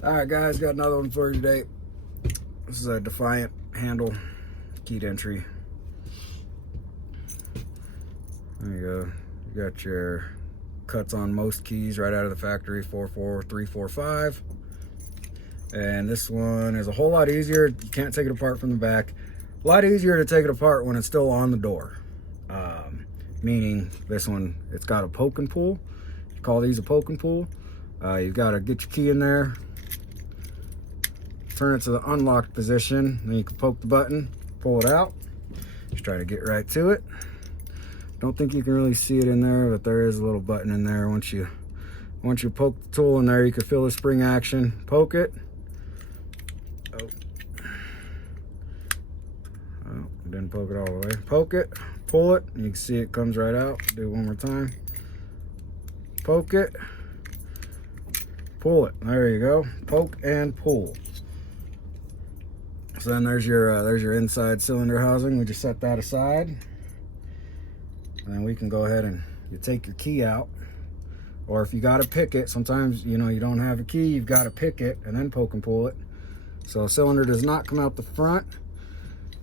Alright guys, got another one for you today. This is a Defiant handle, keyed entry. There you go. You got your cuts on most keys right out of the factory, 44345. And this one is a whole lot easier. You can't take it apart from the back. A lot easier to take it apart when it's still on the door. Meaning this one, it's got a poke and pull. You call these a poke and pull. You've got to get your key in there, turn it to the unlocked position, then you can poke the button, pull it out. Just try to get right to it. Don't think you can really see it in there, but there is a little button in there. Once you poke the tool in there, you can feel the spring action. Poke it. Oh, didn't poke it all the way. Poke it, pull it, and you can see it comes right out. Do it one more time. Poke it, pull it. There you go. Poke and pull. So then there's your inside cylinder housing. We just set that aside. And then we can go ahead and you take your key out. Or if you got to pick it, sometimes you don't have a key, you've got to pick it and then poke and pull it. So the cylinder does not come out the front,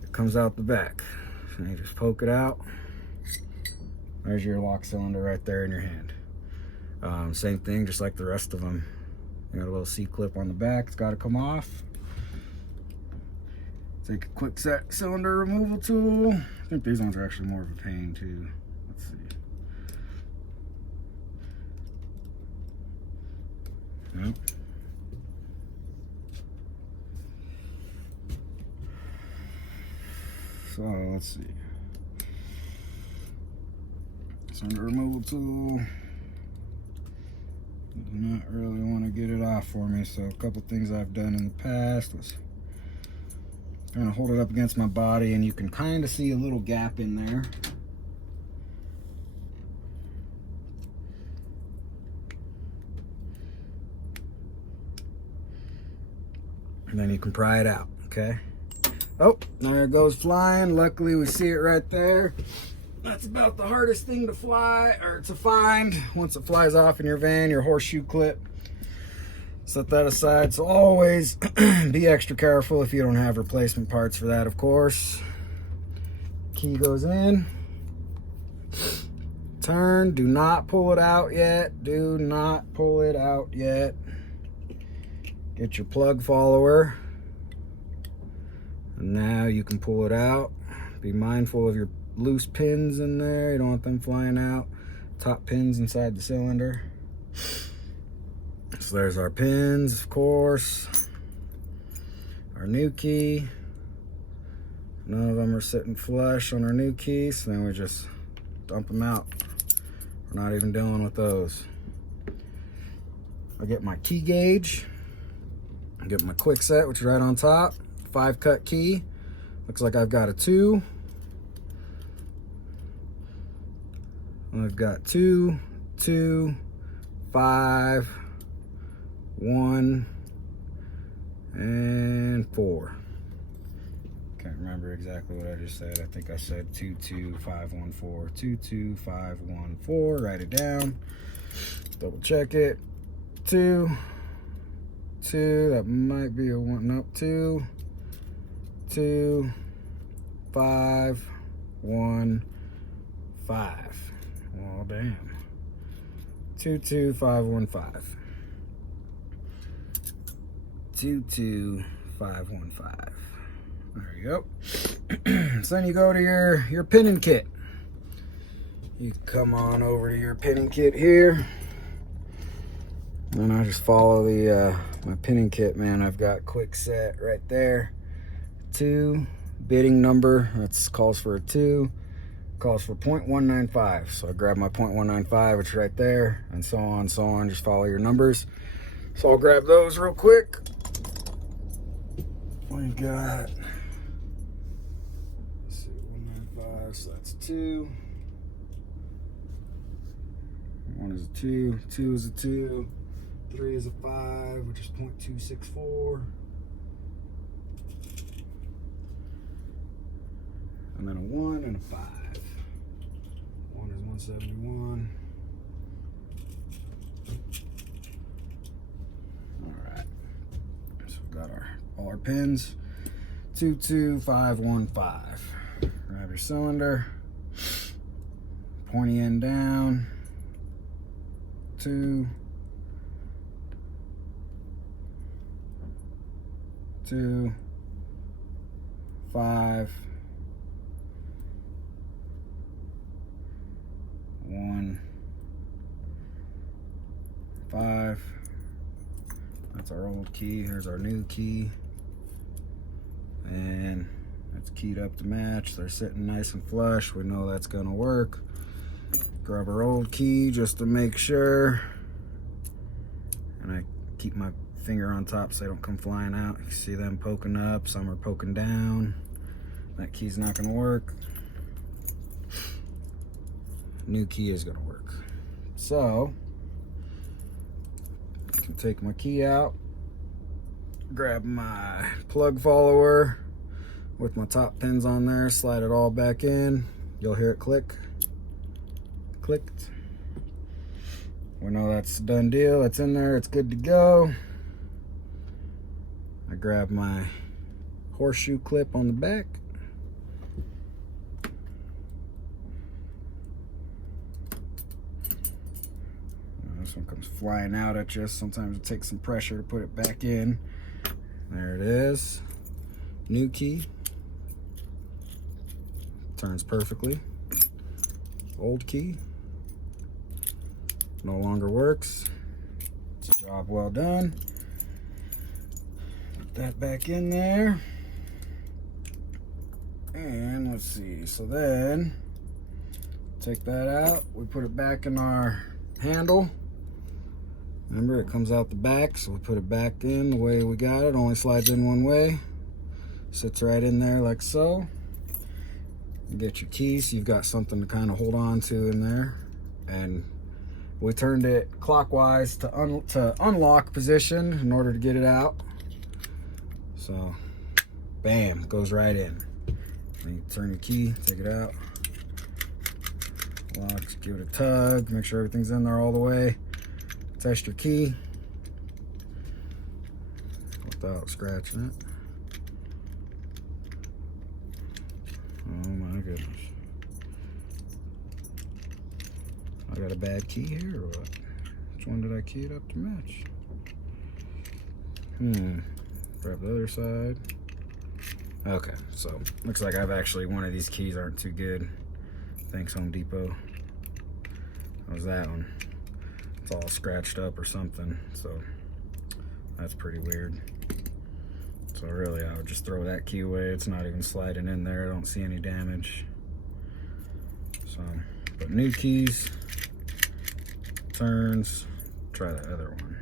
it comes out the back. So you just poke it out. There's your lock cylinder right there in your hand. Same thing, just like the rest of them. You got a little C-clip on the back, it's got to come off. Take a quick set cylinder removal tool. I think these ones are actually more of a pain too. Let's see. Nope. So let's see. Cylinder removal tool. Do not really want to get it off for me. So a couple things I've done in the past was kind of hold it up against my body, and you can kind of see a little gap in there. And then you can pry it out, okay? Oh, there it goes flying. Luckily we see it right there. That's about the hardest thing to fly or to find. Once it flies off in your van, your horseshoe clip. Set that aside. So always be extra careful if you don't have replacement parts for that, of course. Key goes in. Turn. Do not pull it out yet. Do not pull it out yet. Get your plug follower. And now you can pull it out. Be mindful of your loose pins in there. You don't want them flying out. Top pins inside the cylinder. So there's our pins, of course. Our new key. None of them are sitting flush on our new key, so then we just dump them out. We're not even dealing with those. I get my key gauge. I get my quick set, which is right on top. 5-cut key. Looks like I've got a 2. And I've got 2, 2, 5, 1, and 4. Can't remember exactly what I just said. I think I said 22514, 22514. Write it down. Double check it. 2, 2. That might be a 1. Nope. 2, 2, 5, 1, 5. Well, damn. 22515. 22515. There you go. So then you go to your pinning kit. You come on over to your pinning kit here. And I just follow the my pinning kit, man. I've got quick set right there. 2 bidding number. That calls for a 2. Calls for 0.195. So I grab my 0.195, which is right there, and so on, so on. Just follow your numbers. So I'll grab those real quick. We got, let's see, 195, so that's 2. 1 is a 2, 2 is a 2, 3 is a 5, which is 0.264. And then a 1 and a 5. 1 is 171. All right. our pins. 22515. Grab your cylinder, pointy end down, 2, 2, 5, 1, 5. That's our old key. Here's our new key. And it's keyed up to match. They're sitting nice and flush. We know that's gonna work. Grab our old key just to make sure. And I keep my finger on top so they don't come flying out. You see them poking up, some are poking down. That key's not gonna work. New key is gonna work. So, I can take my key out, grab my plug follower with my top pins on there, slide it all back in. You'll hear it click. Clicked. We know that's a done deal. It's in there. It's good to go. I grab my horseshoe clip on the back. This one comes flying out at you. Sometimes it takes some pressure to put it back in. There it is. New key. Turns perfectly. Old key. No longer works. It's a job well done. Put that back in there. And let's see. So then, take that out. We put it back in our handle. Remember, it comes out the back, so we put it back in the way we got it. Only slides in one way. Sits right in there like so. You get your keys, so you've got something to kind of hold on to in there. And we turned it clockwise to unlock position in order to get it out. So, bam, goes right in. Then you turn your key, take it out. Locks, give it a tug, make sure everything's in there all the way. Test your key without scratching it. Oh my goodness. I got a bad key here or what? Which one did I key it up to match? Grab the other side. Okay, so looks like I've actually, one of these keys aren't too good. Thanks, Home Depot. How's that one? It's all scratched up or something, so that's pretty weird. So really, I would just throw that key away. It's not even sliding in there. I don't see any damage. So, but new keys, turns, try the other one.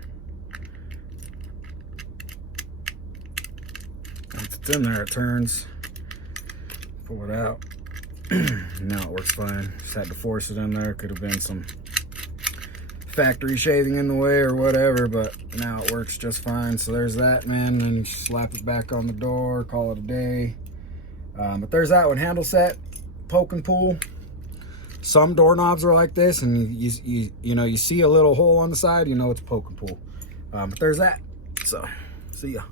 Once it's in there, it turns. Pull it out. Now it works fine. Just had to force it in there. Could have been some factory shaving in the way or whatever, but now it works just fine. So there's that, man. Then you slap it back on the door, call it a day. But there's that one. Handle set, poke and pull. Some doorknobs are like this, and you know, you see a little hole on the side, you know it's poke and pull. But there's that. So see ya.